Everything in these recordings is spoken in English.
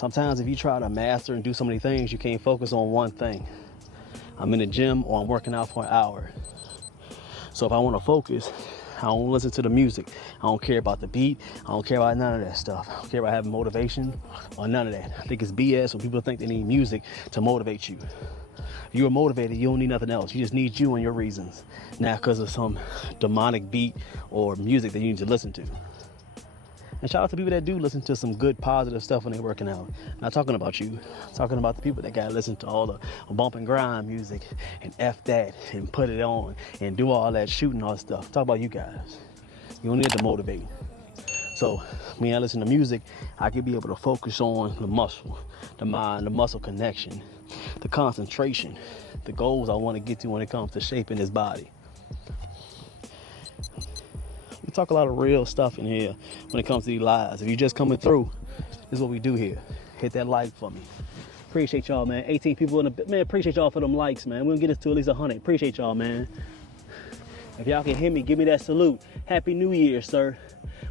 Sometimes if you try to master and do so many things, you can't focus on one thing. I'm in the gym or I'm working out for an hour. So if I want to focus, I don't listen to the music. I don't care about the beat. I don't care about none of that stuff. I don't care about having motivation or none of that. I think it's BS when people think they need music to motivate you. If you're motivated, you don't need nothing else. You just need you and your reasons. Not because of some demonic beat or music that you need to listen to. And shout out to people that do listen to some good positive stuff when they're working out. I'm not talking about you. I'm talking about the people that gotta listen to all the bump and grind music and F that and put it on and do all that shooting all that stuff. Talk about you guys. You don't need to motivate. So when I listen to music, I can be able to focus on the muscle, the mind, the muscle connection, the concentration, the goals I want to get to when it comes to shaping this body. We talk a lot of real stuff in here when it comes to these lives. If you're just coming through, this is what we do here. Hit that like for me. Appreciate y'all, man. 18 people in the man. Appreciate y'all for them likes, man. We'll get us to at least 100. Appreciate y'all, man. If y'all can hear me, give me that salute. Happy New Year, sir.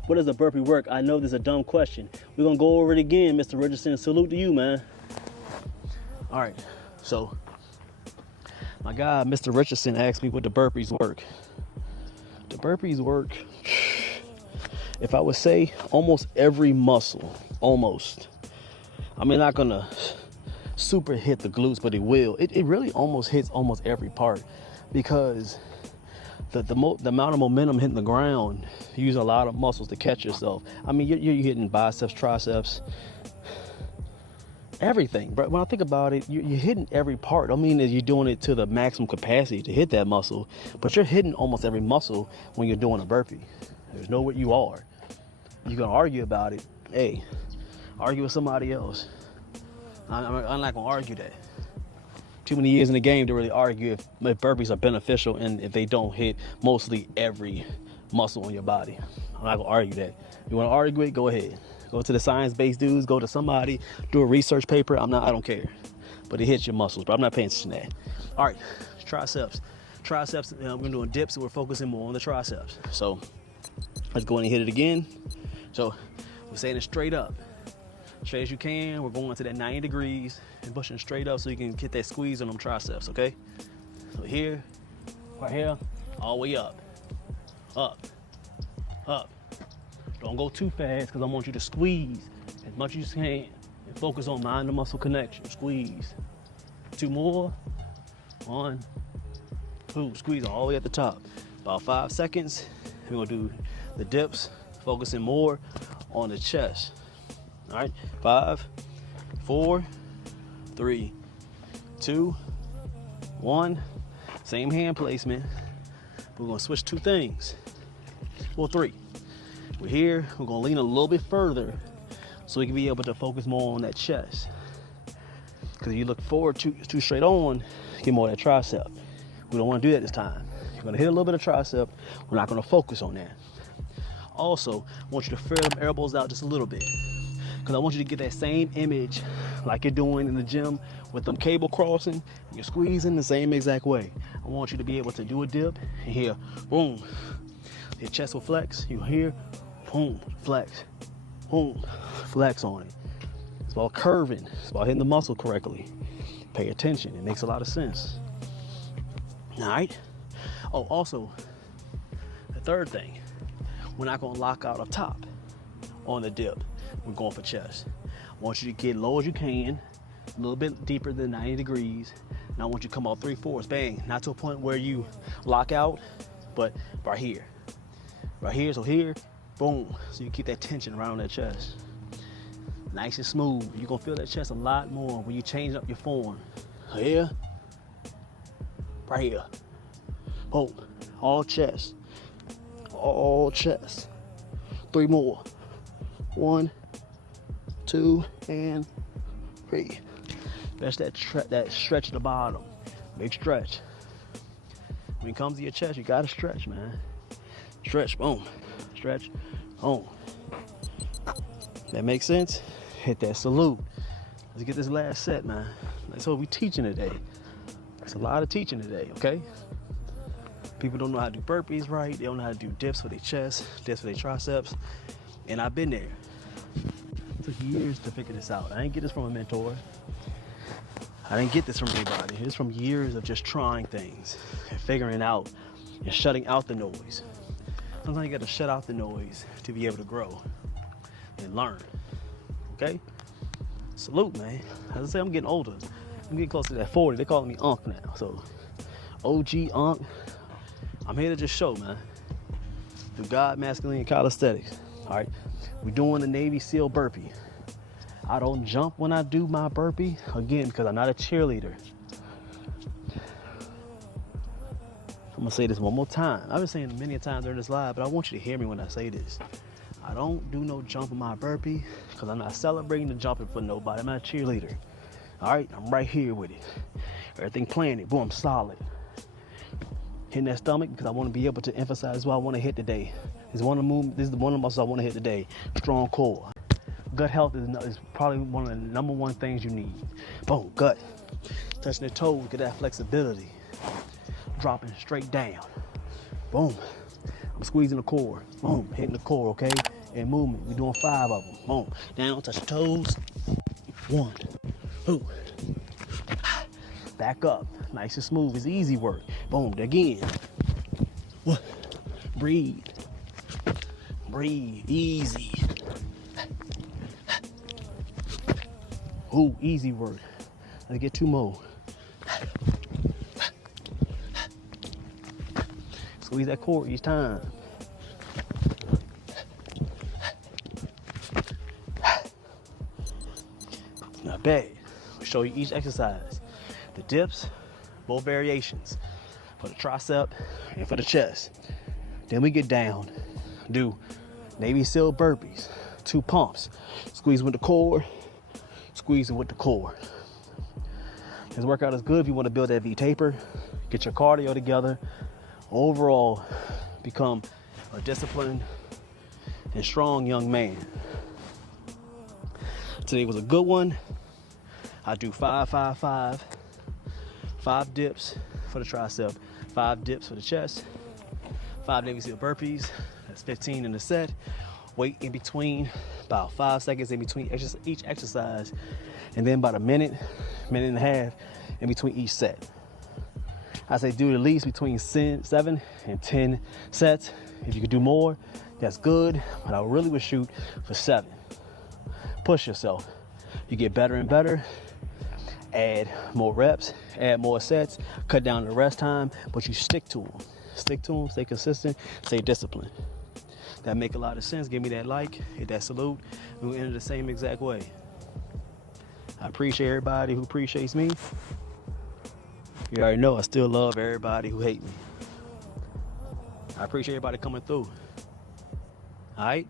What does a burpee work? I know this is a dumb question. We're gonna go over it again, Mr. Richardson. Salute to you, man. All right. So my guy, Mr. Richardson, asked me what the burpees work. The burpees work, if I would say, almost every muscle, almost. I mean, not gonna super hit the glutes, but it will. It really almost hits almost every part because the amount of momentum hitting the ground, you use a lot of muscles to catch yourself. I mean, you're hitting biceps, triceps, everything. But when I think about it, you're hitting every part. I mean, you're doing it to the maximum capacity to hit that muscle, but you're hitting almost every muscle when you're doing a burpee. There's no what you are. You're gonna argue about it. Hey, argue with somebody else. I'm not gonna argue that. Too many years in the game to really argue if burpees are beneficial and if they don't hit mostly every muscle on your body. I'm not gonna argue that. You wanna argue it, go ahead. Go to the science-based dudes, go to somebody, do a research paper. I don't care. But it hits your muscles, but I'm not paying attention to that. All right, triceps. Triceps, we're doing dips, so we're focusing more on the triceps. So let's go in and hit it again. So we're saying it straight up. Straight as you can, we're going to that 90 degrees and pushing straight up so you can get that squeeze on them triceps, okay? So here, right here, all the way up, up, up. Don't go too fast because I want you to squeeze as much as you can and focus on mind to muscle connection. Squeeze. 2 more. 1, 2. Squeeze all the way at the top. About 5 seconds. We're gonna do the dips, focusing more on the chest. All right, 5, 4, 3, 2, 1. Same hand placement. We're gonna switch 2 things. Well, 3. We're here, we're gonna lean a little bit further so we can be able to focus more on that chest. Because if you look forward too straight on, you get more of that tricep. We don't wanna do that this time. You're gonna hit a little bit of tricep, we're not gonna focus on that. Also, I want you to flare them elbows out just a little bit. Because I want you to get that same image like you're doing in the gym with them cable crossing, you're squeezing the same exact way. I want you to be able to do a dip and here, boom. Your chest will flex, you hear, boom, flex on it. It's about curving, it's about hitting the muscle correctly. Pay attention, it makes a lot of sense. All right. Oh, also, the third thing, we're not gonna lock out up top on the dip. We're going for chest. I want you to get low as you can, a little bit deeper than 90 degrees. Now I want you to come out 3/4, bang, not to a point where you lock out, but right here. Right here, so here, boom. So you keep that tension around that chest. Nice and smooth. You're gonna feel that chest a lot more when you change up your form. Here, right here. Boom, all chest. All chest. 3 more. 1, 2, and 3. That's that stretch at the bottom. Big stretch. When it comes to your chest, you gotta stretch, man. Stretch, boom. Stretch, boom. That makes sense? Hit that salute. Let's get this last set, man. That's what we're teaching today. There's a lot of teaching today, okay? People don't know how to do burpees right. They don't know how to do dips for their chest, dips for their triceps. And I've been there. took years to figure this out. I didn't get this from a mentor. I didn't get this from anybody. It's from years of just trying things and figuring out and shutting out the noise. Sometimes you got to shut out the noise to be able to grow and learn. Okay? Salute, man. As I say, I'm getting older. I'm getting close to that 40. They're calling me Unc now. So, OG Unc. I'm here to just show, man. Through God, masculine, and calisthenics. All right? We're doing the Navy SEAL burpee. I don't jump when I do my burpee, again, because I'm not a cheerleader. I'm gonna say this one more time. I've been saying it many times during this live, but I want you to hear me when I say this. I don't do no jump in my burpee because I'm not celebrating the jumping for nobody. I'm not a cheerleader. All right, I'm right here with it. Everything planted, boom, solid. Hitting that stomach because I want to be able to emphasize what I want to hit today. This is one of the muscles I want to hit today. Strong core. Gut health is probably one of the number one things you need. Boom, gut. Touching the toes, get that flexibility. Dropping straight down. Boom. I'm squeezing the core. Boom, hitting the core, okay? And movement. We're doing 5 of them. Boom. Down, touch the toes. 1, 2. Back up. Nice and smooth. It's easy work. Boom, again. Breathe. Breathe. Easy. Ooh, easy work. Let's get 2 more. Squeeze that core each time. Not bad. I'll show you each exercise. The dips, both variations. For the tricep and for the chest. Then we get down. Do Navy SEAL burpees. 2 pumps. Squeeze with the core. Squeeze it with the core. This workout is good if you want to build that V taper. Get your cardio together. Overall, become a disciplined and strong young man. Today was a good one. I do 5, 5, 5. 5 dips for the tricep, 5 dips for the chest, 5 Navy SEAL burpees. That's 15 in the set. Wait in between, about 5 seconds in between each exercise, and then about a minute and a half in between each set. I say do at least between 7 and 10 sets. If you could do more, that's good, but I really would shoot for 7. Push yourself. You get better and better. Add more reps, add more sets, cut down the rest time, but you stick to them. Stick to them, stay consistent, stay disciplined. That make a lot of sense. Give me that like, hit that salute, and we'll end it the same exact way. I appreciate everybody who appreciates me. You already know I still love everybody who hate me. I appreciate everybody coming through. All right?